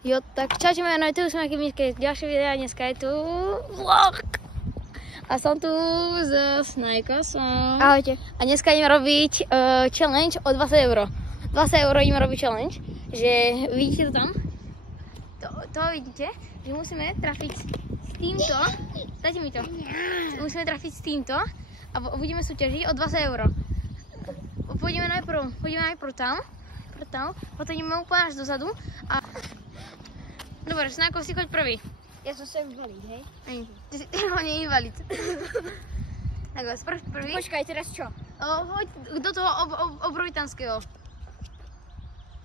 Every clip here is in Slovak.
Jo, tak čaute moje, no tu sme aký ďalšie videa, dneska je tu vlog. A som tu s Snajkosom. Ahojte. A dneska ideme robiť challenge o 20 €. 20 € ideme robiť challenge, že vidíte to tam? To vidíte, že musíme trafiť s týmto, dajte mi to, musíme trafiť s týmto a budeme súťažiť o 20 €. Pôjdeme najprv tam, potom ideme úplne až dozadu a... Dobre, Snajko, si choď prvý. Ja som sa invalid, hej? Ty si nie invalid. Tak prvý. Počkaj, teraz čo? Hoď do toho obrovitanského.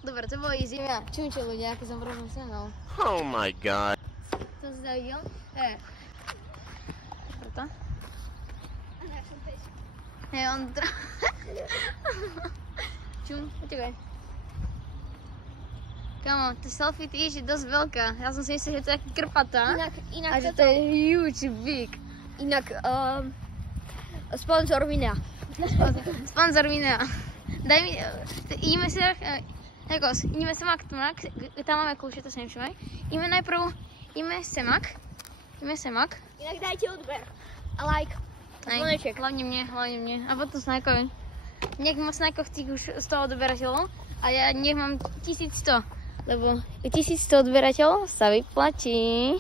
Dobre, to bolo easy. Ja, čujte ľudia, aký som profesionál. Oh my god. To si zavidel? Preto? Ja som pes. On... Čum, počkaj. Kamo, to selfie tyž je dosť veľká. Ja som si myslel, že to je taký krpatá. Inak a že to je huge, big. Inak, sponzor Vinea. Sponzor Vinea. Daj mi, ideme si semak, tam máme kľúče, to sa nevšimaj. Ideme semak. Inak dajte odber. A like. A zvoneček. Hlavne mne. A potom Snajkovi. Nech má Snajko chcí už 100 odberateľov a ja nech mám 1100. Lebo 1100 odberateľov sa vyplatí.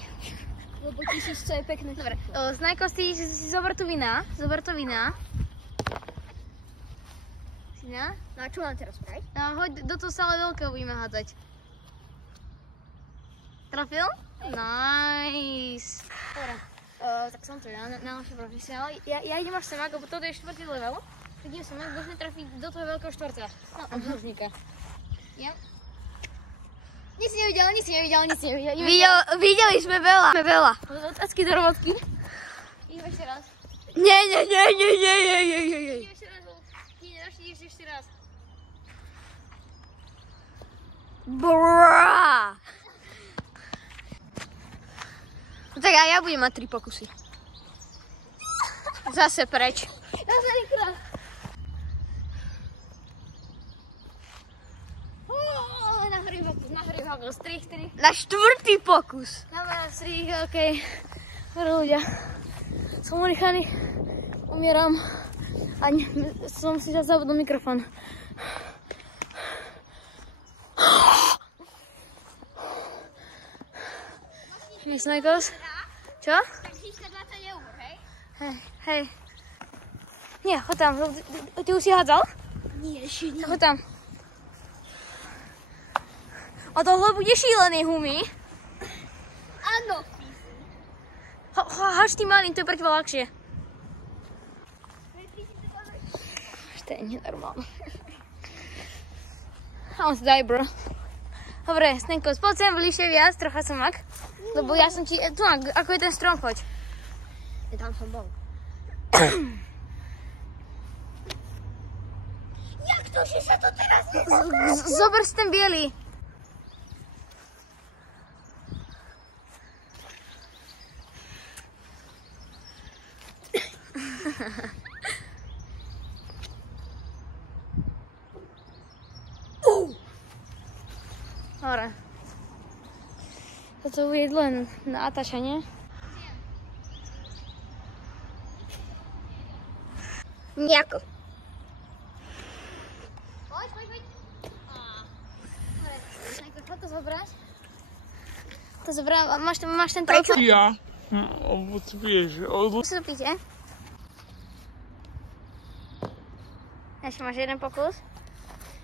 Lebo 1100 je pekné. Dobre, Snajko, si zober to vína. Sína? No a čo mám teraz spraviť? No, hoď do toho stále veľkého budeme hádzať. Trafil? Nice. Dobre, tak som to ja, najlepšie profesionál. Ja idem až semak, lebo toto je 4. level. Tak idem semak, môžeme trafiť do toho veľkého štvorca. No, obdĺžnika. Ja. Nic si nevidel. Videli sme veľa. Otázky do robotky. Idem ešte raz. Nie. Idem ešte raz. Ideš ešte raz. Brá. Tak ja budem mať 3 pokusy. Zase preč. Nahrý pokus, 3. Na 4. pokus. Kamera, strih, okej. Dobre ľudia, som unechaný, umieram a som si zabudol mikrofón. Snajkos? Čo? Tak získa 20 €, hej? Hej. Nie, choď tam. Ty už si hádzal? Nie, ešte nie. Choď tam. A tohle bude šílený, Humi. Áno. Haž tým malým, to je pre teba ľahšie. To je nenormálne. A on sa daj, bro. Dobre, Stenko, poď sem bližšie viac, trocha semak. Lebo ja som ti... Tu, ako je ten strom, choď. Tam som bol. Jak to, že sa to teraz Zober si ten bielý. Dobre. Toto bude len na natáčanie. Nejako. Poď. Dobre, poď to zobrať. To zobrať, máš ten telefón? Ja. Вот видишь, Vstúpite. Ešte máš jeden pokus.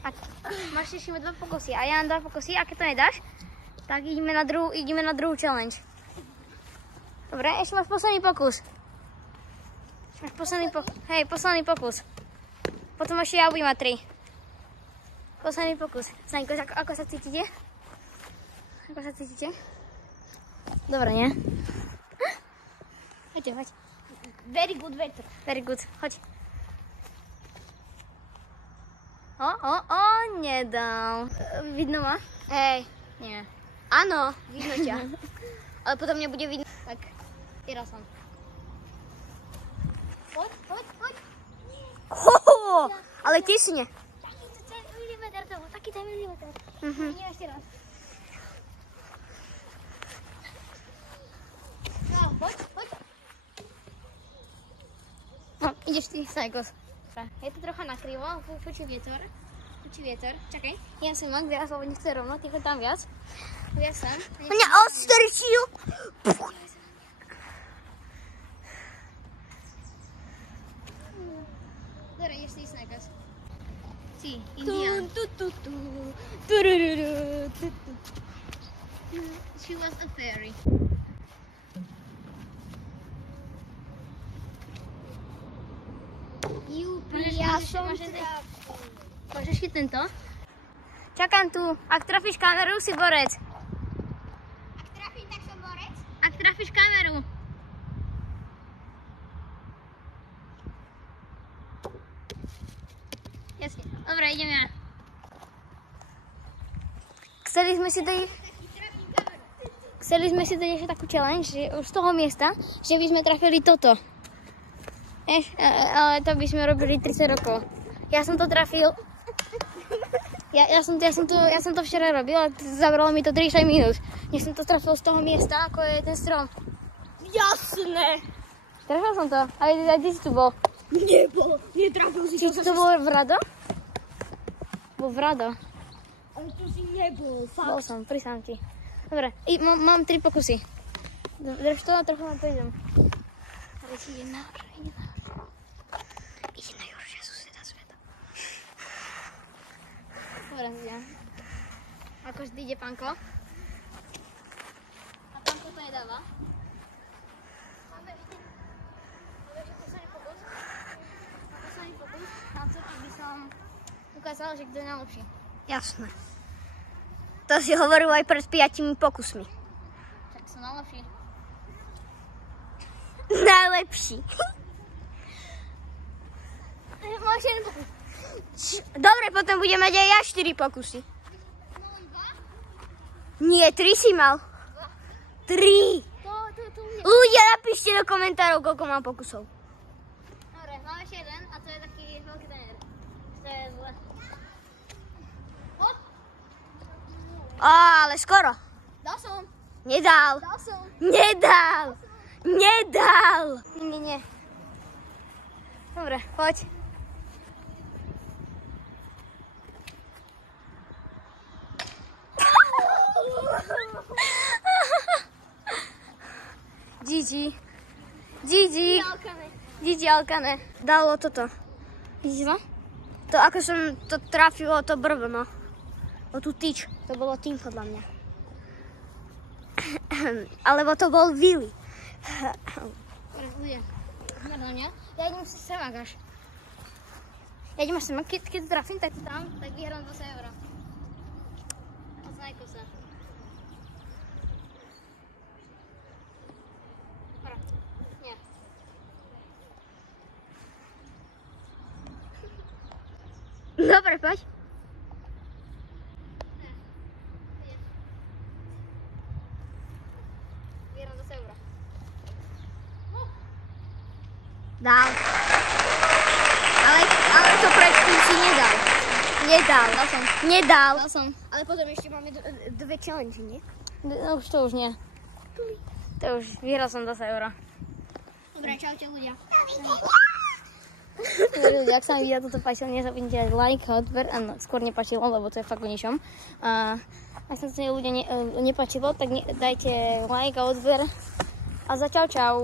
A máš ešte 2 pokusy. A ja mám 2 pokusy. A keď to nedáš, tak ideme na druhú challenge. Dobre, ešte máš posledný pokus. Posledný pokus. Potom ešte ja budem mať 3. Posledný pokus. Snajko, ako sa cítite? Dobre, nie? Hoď. Very good vetr. Very good, hoď. Nedal. Vidno ma? Hej. Nie. Áno, vidno ťa. Ale potom nebude vidno. Tak, teraz som. Poď. Ale tisne. Taký ten milimeter toho, taký ten milimeter. Mhm. Nie, ešte raz. Ideš ty, Sajkos. Je to trocha nakrivo, počuj vietor. Čakaj, ja sem mám viac, lebo nechce rovno, ty choď tam viac. Ja sem. Mňa ostrčil. Dobre, ideš ty, Sajkos. Si, Indian. She was a fairy. Môžeš chyť tento? Čakám tu. Ak trafíš kameru, si borec. Ak trafím, tak som borec? Ak trafíš kameru. Jasne. Dobre, idem ja. Chceli sme si dať ešte takú challenge, že už z toho miesta, že by sme trafili toto. Ale to by sme robili 30 rokov. Ja som to trafil. Ja som to včera robil, ale zabralo mi to 30 minút. Nech som to trafil z toho miesta, ako je ten strom. Jasné. Trafil som to, ale aj ty si tu bol. Nebol, netrafil si Či to bol Vrado? Bol Vrado. Ale tu si nebol, fakt. Bol som, prisám ti. Dobre, mám 3 pokusy. Drž to a trochu na to idem. Ale si ide nahoře. Ide najhoršia suseda sveta. Dobre, idem. Ako vždy ide Panko. A Panko to nedáva. Máme ešte posledný pokus. Na to, aby som ukázala, že kto je najlepší. Jasné. To si hovoril aj pred 5 pokusmi. Tak som najlepší. Najlepší. Máš jeden pokus. Dobre, potom budem mať aj ja 4 pokusy. Nie, 3 si mal. 3. Ľudia, napíšte do komentárov, koľko mám pokusov. Dobre, máme ešte jeden a to je taký veľký tener. To je zle. Hop. Ale skoro. Dal som. Nedal. Dal som. Nedal. Nedal. Nie. Dobre, poď. Gigi Alkane. Dalo toto. Vidíš to? To ako som to trafilo, to brvno. O tú tyč. To bolo tým podľa mňa. Alebo to bol Willy. Ja idem si sem, Agaš. Ja idem až sem, keď trafím, tak to tam, tak vyhrám 20 €. Od Najkosa. Nie. Dobre, poď. Vyhrám 20 €. Dal. Ale to predtým si nedal. Dal som. Nedal. Dal som. Ale potom ešte máme 2 challenge, nie? No už to už nie. To už vyhral som 20 €. Dobre, čaute ľudia. Ľudia, ak sa mi video toto páčilo, nezabudnite dať like, odber, a skôr nepáčilo, lebo to je fakt o ničom. A ak sa to ľudia nepáčilo, tak dajte like a odber. A za čau.